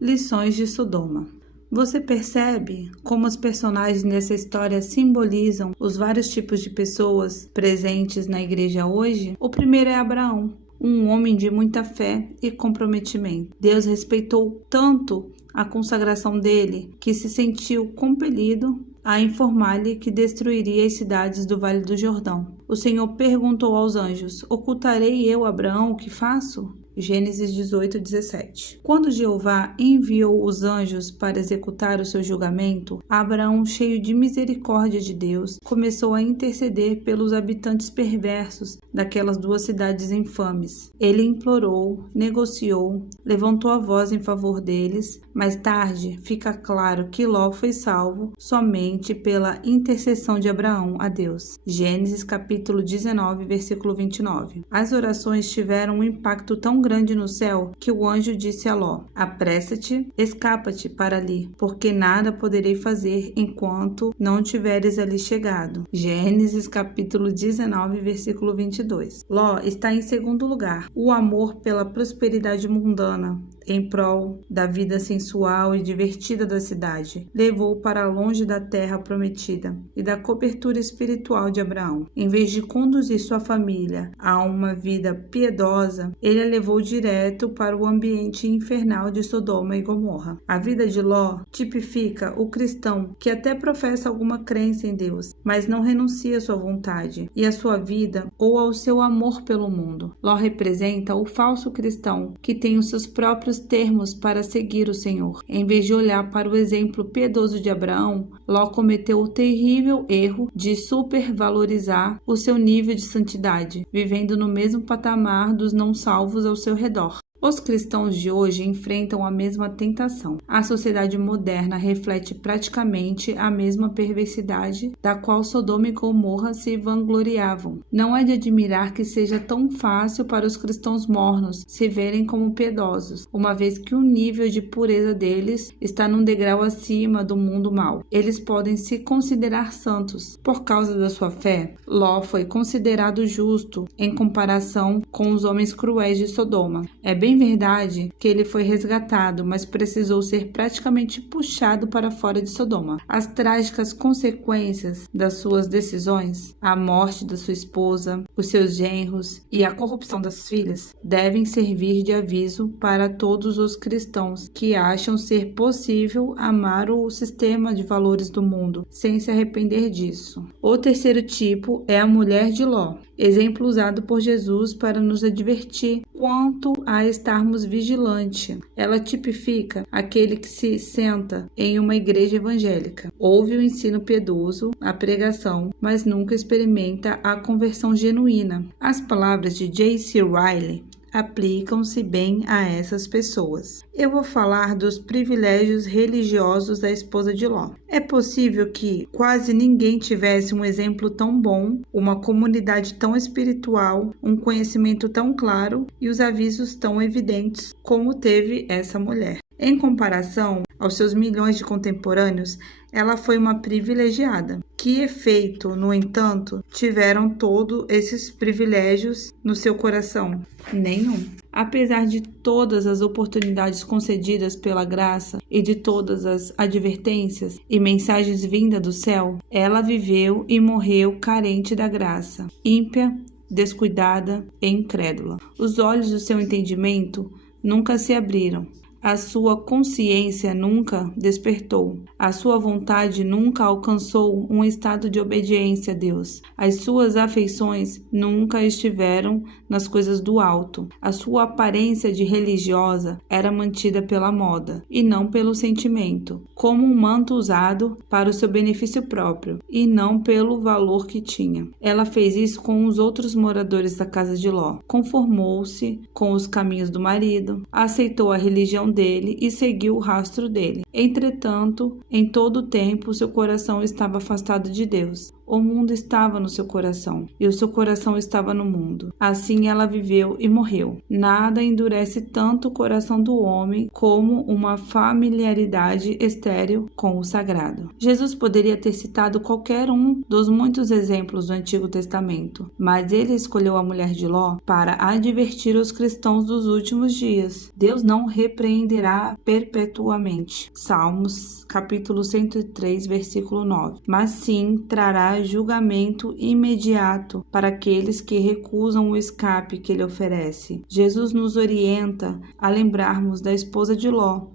Lições de Sodoma. Você percebe como os personagens dessa história simbolizam os vários tipos de pessoas presentes na igreja hoje? O primeiro é Abraão, um homem de muita fé e comprometimento. Deus respeitou tanto a consagração dele que se sentiu compelido a informar-lhe que destruiria as cidades do Vale do Jordão. O Senhor perguntou aos anjos: ocultarei eu, Abraão, o que faço? Gênesis 18:17. Quando Jeová enviou os anjos para executar o seu julgamento, Abraão, cheio de misericórdia de Deus, começou a interceder pelos habitantes perversos daquelas duas cidades infames. Ele implorou, negociou, levantou a voz em favor deles. Mais tarde, fica claro que Ló foi salvo somente pela intercessão de Abraão a Deus. Gênesis capítulo 19, versículo 29. As orações tiveram um impacto tão grande no céu que o anjo disse a Ló: apressa-te, escapa-te para ali, porque nada poderei fazer enquanto não tiveres ali chegado. Gênesis capítulo 19, versículo 22. Ló está em segundo lugar. O amor pela prosperidade mundana, em prol da vida sensual e divertida da cidade, levou para longe da terra prometida e da cobertura espiritual de Abraão. Em vez de conduzir sua família a uma vida piedosa, ele a levou direto para o ambiente infernal de Sodoma e Gomorra. A vida de Ló tipifica o cristão que até professa alguma crença em Deus, mas não renuncia à sua vontade e à sua vida ou ao seu amor pelo mundo. Ló representa o falso cristão que tem os seus próprios termos para seguir o Senhor. Em vez de olhar para o exemplo piedoso de Abraão, Ló cometeu o terrível erro de supervalorizar o seu nível de santidade, vivendo no mesmo patamar dos não salvos ao seu redor. Os cristãos de hoje enfrentam a mesma tentação. A sociedade moderna reflete praticamente a mesma perversidade da qual Sodoma e Gomorra se vangloriavam. Não é de admirar que seja tão fácil para os cristãos mornos se verem como piedosos, uma vez que o nível de pureza deles está num degrau acima do mundo mau. Eles podem se considerar santos. Por causa da sua fé, Ló foi considerado justo em comparação com os homens cruéis de Sodoma. É bem verdade que ele foi resgatado, mas precisou ser praticamente puxado para fora de Sodoma. As trágicas consequências das suas decisões, a morte da sua esposa, os seus genros e a corrupção das filhas, devem servir de aviso para todos os cristãos que acham ser possível amar o sistema de valores do mundo sem se arrepender disso. O terceiro tipo é a mulher de Ló, exemplo usado por Jesus para nos advertir quanto a estarmos vigilantes. Ela tipifica aquele que se senta em uma igreja evangélica, ouve o ensino piedoso, a pregação, mas nunca experimenta a conversão genuína. As palavras de J.C. Ryle aplicam-se bem a essas pessoas. Eu vou falar dos privilégios religiosos da esposa de Ló. É possível que quase ninguém tivesse um exemplo tão bom, uma comunidade tão espiritual, um conhecimento tão claro e os avisos tão evidentes como teve essa mulher. Em comparação aos seus milhões de contemporâneos, ela foi uma privilegiada. Que efeito, no entanto, tiveram todos esses privilégios no seu coração? Nenhum. Apesar de todas as oportunidades concedidas pela graça e de todas as advertências e mensagens vindas do céu, ela viveu e morreu carente da graça, ímpia, descuidada e incrédula. Os olhos do seu entendimento nunca se abriram. A sua consciência nunca despertou. A sua vontade nunca alcançou um estado de obediência a Deus. As suas afeições nunca estiveram nas coisas do alto. A sua aparência de religiosa era mantida pela moda e não pelo sentimento, como um manto usado para o seu benefício próprio e não pelo valor que tinha. Ela fez isso com os outros moradores da casa de Ló. Conformou-se com os caminhos do marido, aceitou a religião dele e seguiu o rastro dele. Entretanto, em todo o tempo, seu coração estava afastado de Deus. O mundo estava no seu coração, e o seu coração estava no mundo. Assim ela viveu e morreu. Nada endurece tanto o coração do homem como uma familiaridade estéril com o sagrado. Jesus poderia ter citado qualquer um dos muitos exemplos do Antigo Testamento, mas ele escolheu a mulher de Ló para advertir os cristãos dos últimos dias. Deus não repreenderá perpetuamente. Salmos, capítulo 103, versículo 9. Mas sim trará julgamento imediato para aqueles que recusam o escape que ele oferece. Jesus nos orienta a lembrarmos da esposa de Ló.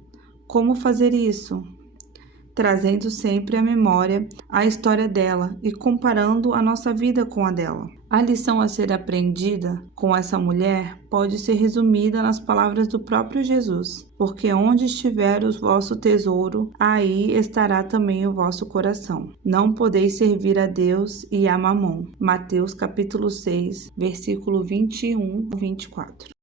Como fazer isso? Trazendo sempre à memória a história dela e comparando a nossa vida com a dela. A lição a ser aprendida com essa mulher pode ser resumida nas palavras do próprio Jesus: porque onde estiver o vosso tesouro, aí estará também o vosso coração. Não podeis servir a Deus e a Mamon. Mateus capítulo 6, versículo 21 a 24.